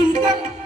singer